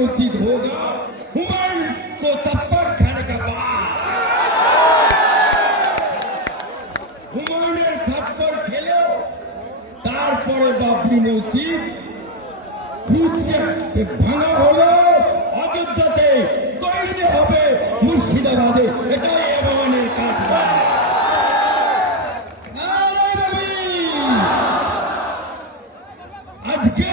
मस्जिद होगा हुमायूं को थप्पड़ खाने का बाद হুমায়ুনের থাপ্পড় খেলেও তারপরে বাবরি মসজিদ ভাঙা হলো অযোধ্যাতে তৈরি হবে মুর্শিদাবাদে এটাই এমনের কাঠবা আজকে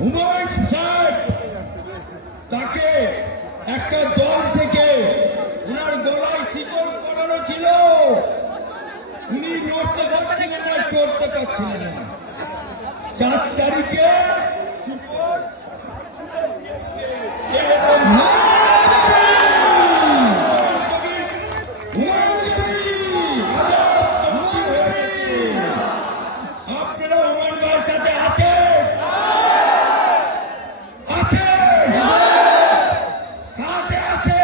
হুমায়ুন সাহেব তাকে একটা দল থেকে ওনার গলায় শিকল পরানো ছিল উনি নড়তে পারছিলেন না চড়তে পারছিলেন না 4 তারিখে শিকল তুলে দিয়েছে এরকম আপনারা হুমায়ুন ভাইয়ের সাথে আছেন সাথে আছে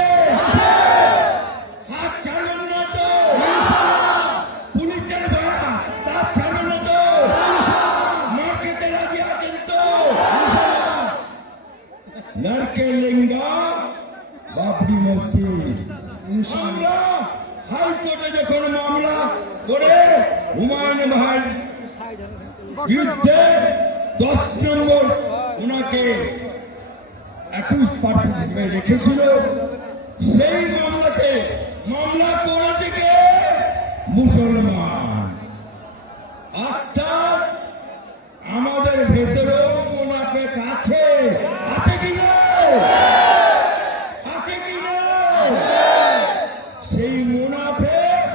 সাথ ছাড়বেন না তো পুলিশের ভাড়া সাথ ছাড়বেন না তো মার খেতে রাজি আছেন তো লড়কে লেঙ্গা বাবরি মসজিদ আমরা হাইকোর্টে যখন মামলা করে হুমায়ুন ভাই বিরুদ্ধে 10 নম্বর ওনাকে 21% হিসেবে রেখেছিল সেই মামলাতে মামলা করেছে কে মুসলমান অর্থাৎ আমাদের ভেতরেও মুনাফেক আছে আছে কি আছে কি সেই মুনাফেক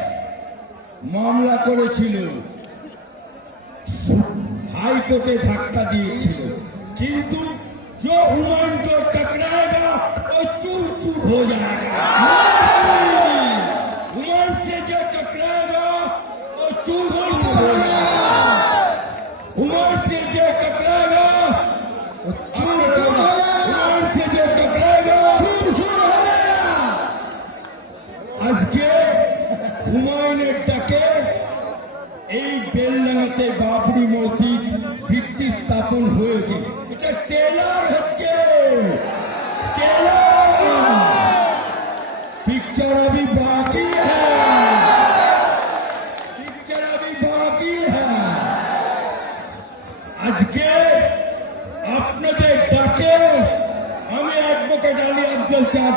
মামলা করেছিল হাইকোর্টে ধাক্কা দিয়েছিল কিন্তু जो हुमायूं को टकराएगा वो चूर चूर हो जाएगा हुमायूं से जो टकराएगा वो चूर चूर हो जाएगा हुमायूं से जो टकराएगा वो चूर चूर हो जाएगा हुमायूं से जो टकराएगा चूर चूर हो जाएगा आज के হুমায়ুনের ডাকে এই বেলডাঙ্গাতে বাবরি মসজিদ ভিত্তি স্থাপন হয়েছে এটা টেলার হচ্ছে पिक्चर अभी बाकी है पिक्चर अभी बाकी है আজকে আপনাদের ডাকে আমি অ্যাডভোকেট আলী আব্দুল চাঁদ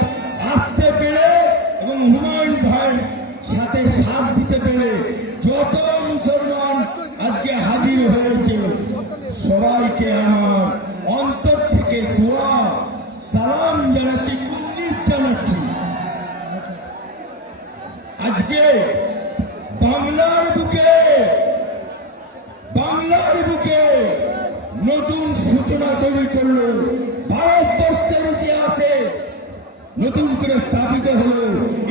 আসতে পেরে এবং হুমায়ুন ভাইয়ের সাথে সাথ দিতে পেরে যত মুসলমান আজকে হাজির হয়েছে সবাইকে আমার অন্তর থেকে দোয়া সালাম জানাচ্ছি কুন্নিস জানাচ্ছি আজকে বাংলার বুকে নতুন সূচনা তৈরি করলো ভারতবর্ষের ইতিহাসে নতুন করে স্থাপিত হলো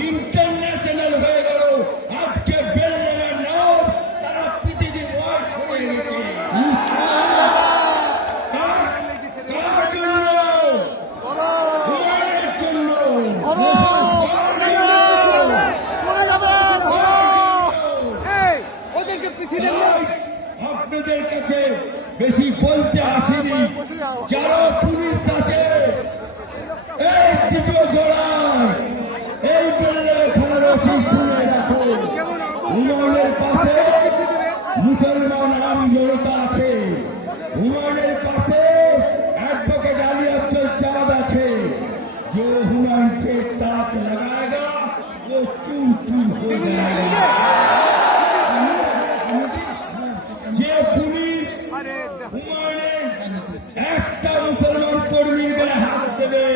ইন্টারন্যাশনাল হয়ে গেল আজকে বেলডাঙ্গার নাম সারা পৃথিবী ওয়ার্ল্ড ছড়িয়ে গেছে আপনাদের কাছে বেশি বলতে আসেনি যারা পুলিশ আছে এই বললে থানার ওসি শুনে রাখো হুমায়ুনের পাশে মুসলমান আম জনতা আছে হুমায়ুনের পাশে एडवोकेट अली अब्दुल चाँद আছে जो हुमायूं से टाच लगाएगा वो चूर चूर हो जाएगा যে পুলিশ হুমায়ুনের একটা মুসলমান কর্মীর গায়ে হাত দেবে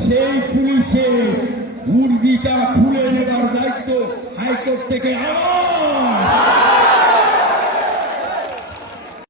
সেই পুলিশের উর্দিটা খুলে নেবার দায়িত্ব হাইকোর্ট থেকে আমার